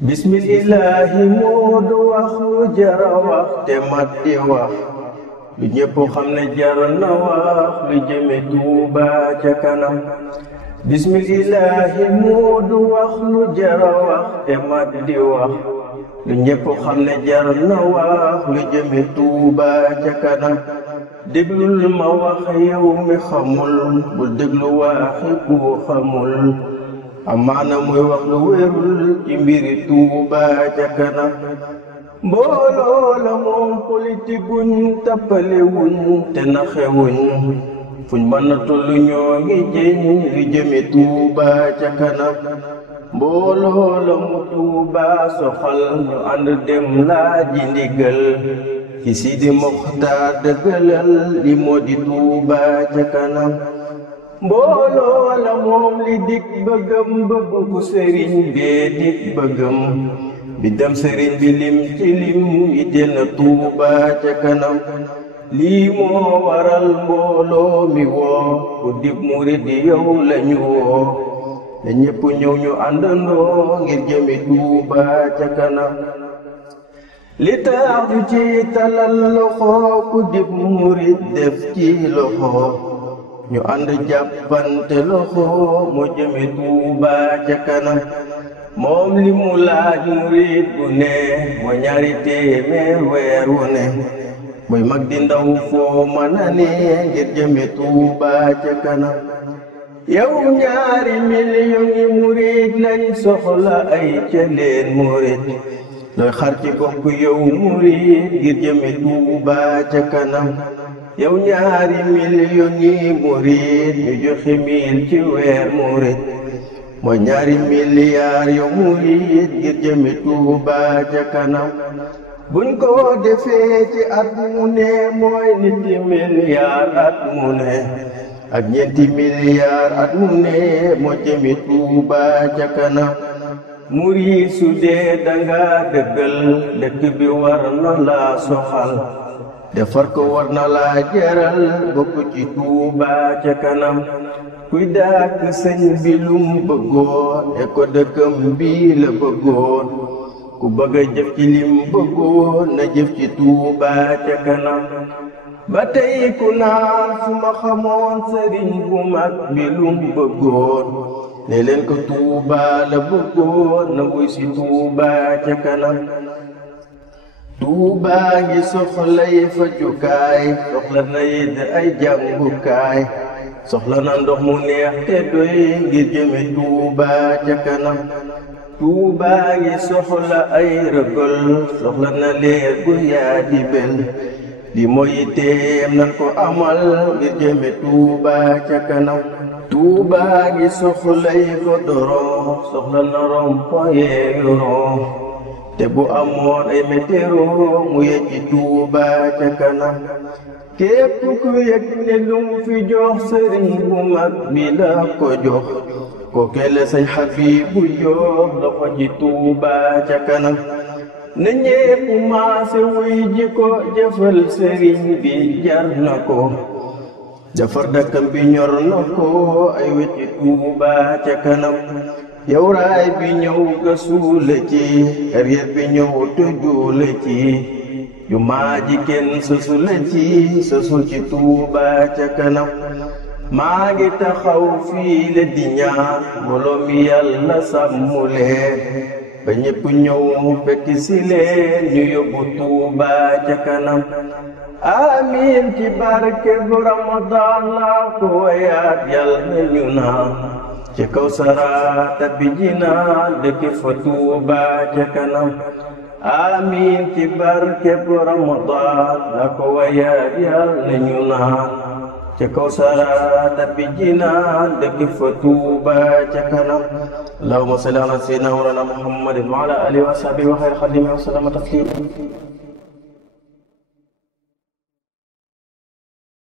bismillahi moo du wax lu jara wax te mat di wax lu ñépp xam ne jar na wax lu jëme Tuuba ca kanam. bismillahi moo du wax lu jara wax te mat di wax lu ñépp xam ne jar na wax lu jëme Tuuba ca kanam. déglul ma wax yow mi xamul bul déglu waxi ku xamul amaana muy wax lu wérul ci mbiri Tuuba ca kanam. mbooloo la moom politique guñ tappale wuñ te naxewuñ fuñ mën a tollu ñoo ngi jëñ lu jëme Tuuba ca kanam. mbooloo la mu Tuuba soxal ñu ànd dem laaji ndigal ci Sidi Moxtaar dëggalal li moo di Tuuba ca kanam. mbooloo la moom li dik bëggam bëggu sëriñ bee dik bëggam bi dem sëriñ bi lim ci lim yitteel na Tuuba ca kanam. lii moo waral mbooloo mi woo ku dib murid yow lañu woo te ñépp ñëw ñu àndandoo ngir jëmi Tuuba ca kanam. li tax ñu ci talal loxo ku dib murid def ci loxo ñu ànd jàppante loxo moo jëme Tuuba ca kanam. moom li mu laaj murid bu ne mooy ñaari téeméer weer wu ne muy mag di ndaw foo mën a ne ngir jëme Tuuba ca kanam. yow ñaari million yi murid lañ soxla ay ca leen murid looy xar ci bokk yow murid ngir jëme Tuuba ca kanam. yow ñaari million yi murid ñu joxe mil ci weer murid mooy ñaari milliards yow murid ngir jëme Tuuba ca kanam. buñ ko defee ci at mu ne mooy niti milliards at mu ne ak ñeenti milliards at mu ne moo jëme Tuuba ca kanam. murid su dee danga dëggal dëkk bi war na laa soxal defar ko war na laa jaral bokk ci Tuuba ca kanam. kuy dàkk sëñ bi lum bëggoon e ko dëkkam bi la bëggoon ku bëgg a jëf ci lim bëggoon na jëf ci Tuuba ca kanam. ba tey ku naan su ma xamoon sëriñ bu mag bi lum bëggoon ne leen ko Tuuba la bëggoon na buy si Tuuba ca kanam. Tuuba ngi soxlay fajukaay soxla na it ay jàngukaay soxla na ndox mu neex te doy ngir jëme Tuuba ca kanam. Tuuba ngi soxla ay rëgël soxla na leer gu yaa di bel li mooy yitteem nan ko amal ngir jëme Tuuba ca kanam. Tuuba ngi soxlay goudron soxla na rond-point rond te bu amoon ay météro mu yeggi Tuuba ca kanam. képp ku yëg ne lum fi jox sëriñ bu mag bi la ko jox kookee la say Habibu jox loxo ji Tuuba ca kanam. na ñépp maase wuy ji ko jëfal sëriñ bi jar na ko jafar dëkkam bi ñor na ko ay weti Tuuba ca kanam. yow raay bi ñëw ga suule ci carrière bi ñëw tëjuule ci jumaa ji kenn sosule ci sosul ci Tuuba ca kanam. maa ngi taxaw fii la di ñaan mbooloo mi Yàlla sàmmu leen ba ñépp ñëw fekk si leen ñu yóbbu Tuuba ca kanam. amiin ci barke bu Ramadan laa ko wayaat Yàlla ñu naan ci kaw saraata bi jinaan dëkk fa Tuuba ca kanam. amiin ci barke bu Ramadan laa ko wayaat Yàlla ñu naan ci kaw saraata bi jinaan dëkk fa Tuuba ca kanam. allahumma salli ala sayyidina wa mawlana Muhammadin wa ala alihi wa sahbihi wa xayri xadimihi wa sallama taslima.